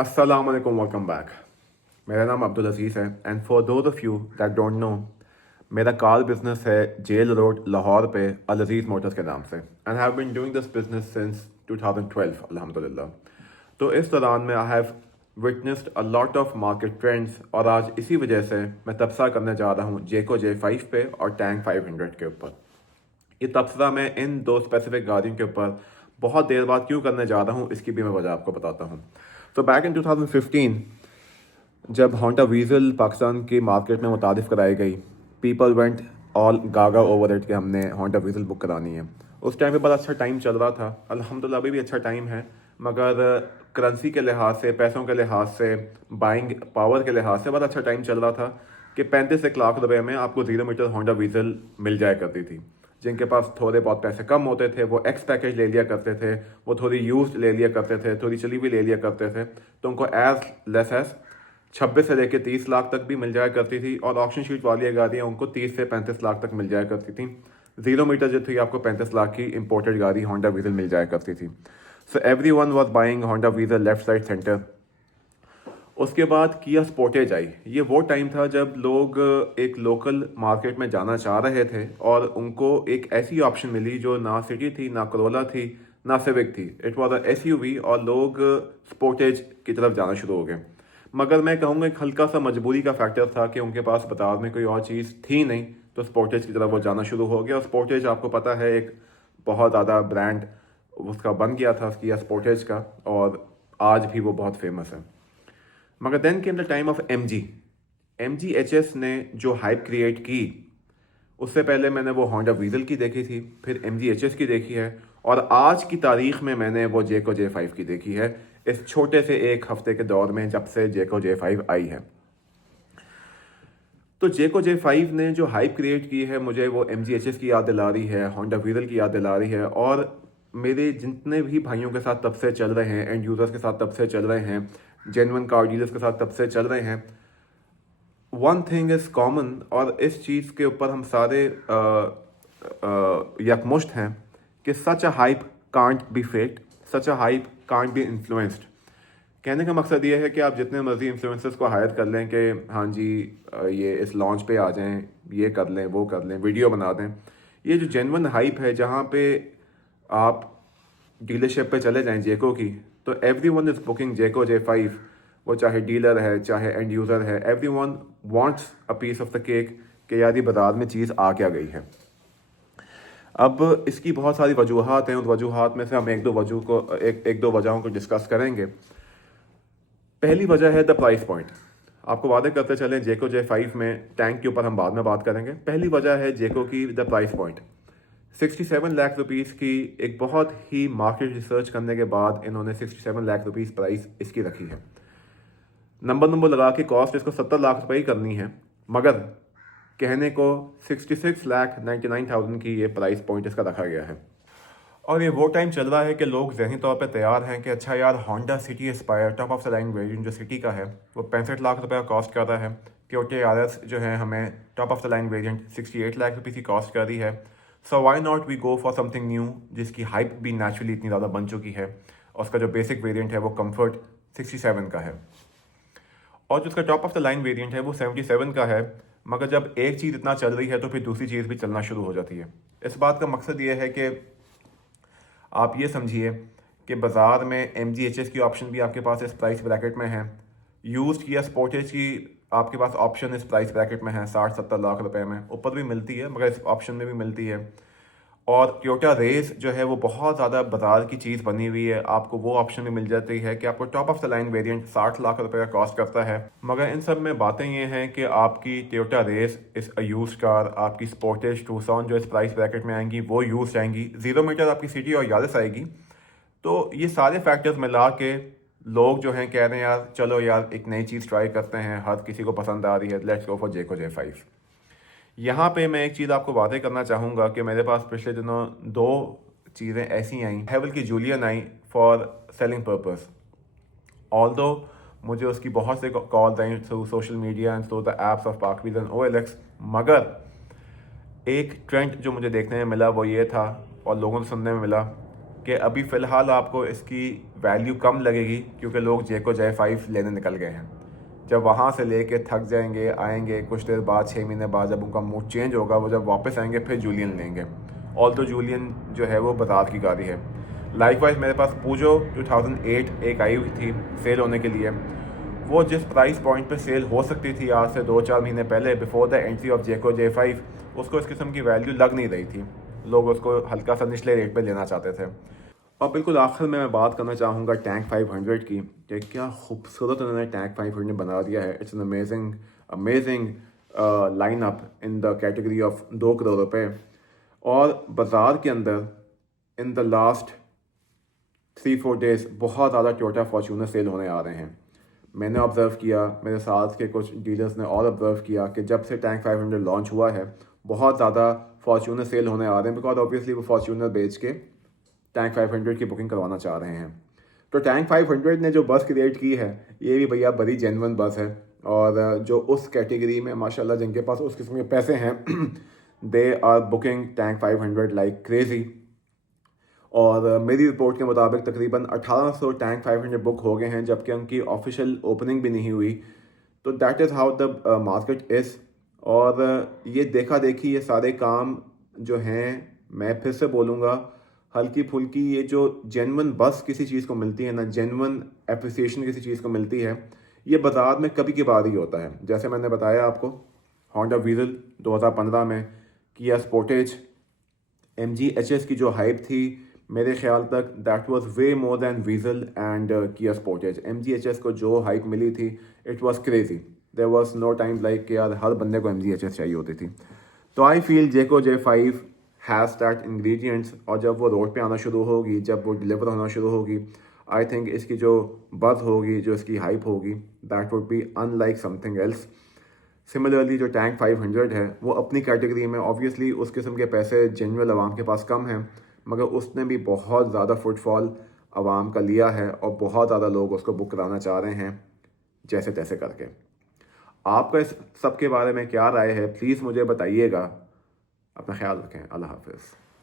अस्सलाम वालेकुम, welcome back. मेरा नाम अब्दुल अजीज़ है and for those of you that don't know, मेरा कार बिजनेस है जेल रोड लाहौर पे अल अजीज़ मोटर्स के नाम से and have been doing this business since 2012 अल्हम्दुलिल्लाह। तो इस दौरान में I have witnessed a lot of market trends और आज इसी वजह से मैं तबसरा करने जा रहा हूँ जेको J5 पे और टैंक 500 के ऊपर। ये तबसरा मैं इन दो स्पेसिफिक गाड़ियों के ऊपर बहुत देर बाद क्यों करने जा रहा हूँ, इसकी भी मैं वजह आपको बताता हूँ। तो बैक इन 2015 जब होंडा वीज़ल पाकिस्तान की मार्केट में मुतारिफ कराई गई, people went all gaga over it कि हमने होंडा वीज़ल बुक करानी है। उस टाइम पे बड़ा अच्छा टाइम चल रहा था, अल्हम्दुलिल्लाह अभी भी अच्छा टाइम है, मगर करेंसी के लिहाज से, पैसों के लिहाज से, बाइंग पावर के लिहाज से बड़ा अच्छा टाइम चल रहा था कि 35 लाख रुपए में आपको 0 मीटर होंडा वीज़ल मिल जाया करती थी। जिनके पास थोड़े बहुत पैसे कम होते थे वो एक्स पैकेज ले लिया करते थे, वो थोड़ी यूज्ड ले लिया करते थे, थोड़ी चली हुई ले लिया करते थे, तो उनको एज लेस एज 26 से लेकर 30 लाख तक भी मिल जाया करती थी। और ऑप्शन शीट वाली गाड़ियाँ उनको 30 से 35 लाख तक मिल जाया करती थी। 0 मीटर जो थी आपको 35 लाख की इंपोर्टेड गाड़ी होंडा वीज़ल मिल जाया करती थी। So every one was buying Honda वीज़ल left side centre. उसके बाद किया स्पोर्टेज आई। ये वो टाइम था जब लोग एक लोकल मार्केट में जाना चाह रहे थे और उनको एक ऐसी ऑप्शन मिली जो ना सिटी थी, ना करोला थी, ना सिविक थी। इट वॉज अ SUV और लोग स्पोर्टेज की तरफ जाना शुरू हो गए। मगर मैं कहूँगा एक हल्का सा मजबूरी का फैक्टर था कि उनके पास बाजार में कोई और चीज़ थी नहीं, तो स्पोर्टेज की तरफ वो जाना शुरू हो गया। और स्पोर्टेज आपको पता है एक बहुत ज़्यादा ब्रांड उसका बन गया था किया स्पोर्टेज का, और आज भी वो बहुत फेमस है। मगर then came the time of MG HS ने जो हाइप क्रिएट की, उससे पहले मैंने वो होंडा वीज़ल की देखी थी, फिर MG HS की देखी है, और आज की तारीख में मैंने वो जेको J5 की देखी है, इस छोटे से एक हफ्ते के दौर में जब से जेको J5 आई है। तो जेको J5 ने जो हाइप क्रिएट की है, मुझे वो MG HS की याद दिला रही है, होंडा वीज़ल की याद दिला रही है। और मेरे जितने भी भाइयों के साथ तब से चल रहे हैं, एंड यूज़र्स के साथ तब से चल रहे हैं, जेन्युइन कार डीलर्स के साथ तब से चल रहे हैं, वन थिंग इज़ कॉमन, और इस चीज़ के ऊपर हम सारे यकमुश्त हैं कि such a hype can't be faked, such a hype can't be influenced. कहने का मकसद ये है कि आप जितने मर्जी इन्फ्लुएंसर्स को हायर कर लें कि हाँ जी ये इस लॉन्च पे आ जाएं, ये कर लें, वो कर लें, वीडियो बना दें, ये जो जेन्युइन हाइप है जहाँ पे आप डीलरशिप पे चले जाएं जेको की, तो एवरी वन इज़ बुकिंग जेको J5। वो चाहे डीलर है, चाहे एंड यूज़र है, every one wants a piece of the cake कि यार ये बाजार में चीज़ आ क्या गई है। अब इसकी बहुत सारी वजूहात हैं, उस वजूहात में से हम एक दो वजहों को डिस्कस करेंगे। पहली वजह है द प्राइस पॉइंट। आपको वादे करते चलें जेको J5 में, टैंक के ऊपर हम बाद में बात करेंगे। पहली वजह है जेको की the price point. 67 lakh rupees की एक बहुत ही मार्केट रिसर्च करने के बाद इन्होंने 67 लाख रुपीस प्राइस इसकी रखी है। नंबर लगा के कॉस्ट इसको 70 लाख रुपए ही करनी है, मगर कहने को 66,99,000 की ये प्राइस पॉइंट इसका रखा गया है। और ये वो टाइम चल रहा है कि लोग ज़हनी तौर पे तैयार हैं कि अच्छा यार Honda city Aspire top of the line variant जो सिटी का है वो 65 लाख रुपये का कॉस्ट कर रहा है। Toyota RS जो है हमें top of the line variant 68 lakh रुपये की कॉस्ट कर रही है। So why not we go for something new जिसकी हाइप भी नेचुरली इतनी ज़्यादा बन चुकी है, और उसका जो बेसिक वेरिएंट है वो कम्फर्ट 67 का है, और जो उसका top of the line variant है वो 77 का है। मगर जब एक चीज़ इतना चल रही है तो फिर दूसरी चीज़ भी चलना शुरू हो जाती है। इस बात का मकसद ये है कि आप ये समझिए कि बाज़ार में MG HS की ऑप्शन भी आपके पास इस प्राइस ब्रैकेट में है, यूज्ड या स्पोर्टेज की आपके पास ऑप्शन इस प्राइस ब्रैकेट में है 60-70 लाख रुपए में, ऊपर भी मिलती है मगर इस ऑप्शन में भी मिलती है। और टोयोटा रेस जो है वो बहुत ज़्यादा बाजार की चीज़ बनी हुई है, आपको वो ऑप्शन भी मिल जाती है कि आपको top of the line variant 60 lakh रुपए का कॉस्ट करता है। मगर इन सब में बातें ये हैं कि आपकी टोयोटा रेस इस यूज कार, आपकी स्पोर्टेज टूसॉन जो इस प्राइस ब्रैकेट में आएंगी वो यूज आएंगी, 0 मीटर आपकी सिटी और यारिस आएगी। तो ये सारे फैक्टर्स मिला के लोग जो हैं कह रहे हैं यार चलो यार एक नई चीज़ ट्राई करते हैं, हर किसी को पसंद आ रही है, लेट्स गो फॉर जेको J5। यहाँ पे मैं एक चीज़ आपको वादे करना चाहूँगा कि मेरे पास पिछले दिनों दो चीज़ें ऐसी आई, हैवल की जूलियन आई फॉर सेलिंग पर्पस। ऑल्दो मुझे उसकी बहुत से कॉल्स आई through social media and through the apps of PakWheels and OLX, मगर एक ट्रेंड जो मुझे देखने में मिला वो ये था और लोगों से सुनने में मिला कि अभी फ़िलहाल आपको इसकी वैल्यू कम लगेगी क्योंकि लोग Jayco J5 लेने निकल गए हैं। जब वहाँ से लेके थक जाएंगे, आएंगे कुछ देर बाद, 6 महीने बाद जब उनका मूड चेंज होगा, वो जब वापस आएंगे फिर जूलियन लेंगे। ऑल तो जूलियन जो है वो बाजार की गाड़ी है। लाइकवाइज मेरे पास पूजो 2008 एक आई हुई थी सेल होने के लिए। वो जिस प्राइस पॉइंट पे सेल हो सकती थी आज से 2-4 महीने पहले, before the entry of Jayco J5, उसको इस किस्म की वैल्यू लग नहीं रही थी। लोग उसको हल्का सा निचले रेट पे लेना चाहते थे। और बिल्कुल आखिर में मैं बात करना चाहूँगा टैंक 500 की, कि क्या खूबसूरत उन्होंने टैंक 500 बना दिया है। It's an amazing amazing line up in the category of 2 crore रुपए। और बाज़ार के अंदर इन द लास्ट 3-4 डेज़ बहुत ज़्यादा टोयोटा फॉर्च्यूनर सेल होने आ रहे हैं। मैंने ऑब्ज़र्व किया, मेरे साथ के कुछ डीलर्स ने और ऑब्ज़र्व किया कि जब से टैंक 500 लॉन्च हुआ है बहुत ज़्यादा फॉर्च्यूनर सेल होने आ रहे हैं, बिकॉज ऑब्वियसली वो फॉर्च्यूनर बेच के टैंक 500 की बुकिंग करवाना चाह रहे हैं। तो टैंक 500 ने जो बस क्रिएट की है ये भी भैया बड़ी जेन्युइन बस है। और जो उस कैटेगरी में माशाल्लाह जिनके पास उस किस्म के पैसे हैं they are booking tank 500 like crazy. और मेरी रिपोर्ट के मुताबिक तकरीबन 1800 टैंक 500 बुक हो गए हैं, जबकि उनकी ऑफिशियल ओपनिंग भी नहीं हुई। तो that is how the market is. और ये देखा देखी ये सारे काम जो हैं, मैं फिर से बोलूँगा, हल्की फुल्की ये जो जेन्युइन बस किसी चीज़ को मिलती है ना, जेन्युइन एप्रिसिएशन किसी चीज़ को मिलती है, ये बाजार में कभी कभार ही होता है। जैसे मैंने बताया आपको, होंडा वीज़ल 2015 में, किया स्पोर्टेज, MG HS की जो हाइप थी, मेरे ख्याल तक that was way more than Vezel and Kia Sportage. MG HS को जो हाइप मिली थी, it was crazy. There was no time like कि यार हर बंदे को MG HS चाहिए होती थी। तो I feel Jayco J5 has that ingredients. और जब वो रोड पे आना शुरू होगी, जब वो डिलीवर होना शुरू होगी, आई थिंक इसकी जो बज़ होगी, जो इसकी हाइप होगी, that would be unlike something else. Similarly जो टैंक 500 है वो अपनी कैटेगरी में ऑब्वियसली उस किस्म के पैसे जेन्युइन आवाम के पास कम हैं, मगर उसने भी बहुत ज़्यादा फुटफॉल आवाम का लिया है और बहुत ज़्यादा लोग उसको बुक कराना चाह रहे हैं जैसे तैसे करके। आपका इस सब के बारे में क्या राय है, प्लीज़ मुझे बताइएगा। अपना ख्याल रखें। अल्लाह हाफ़िज़।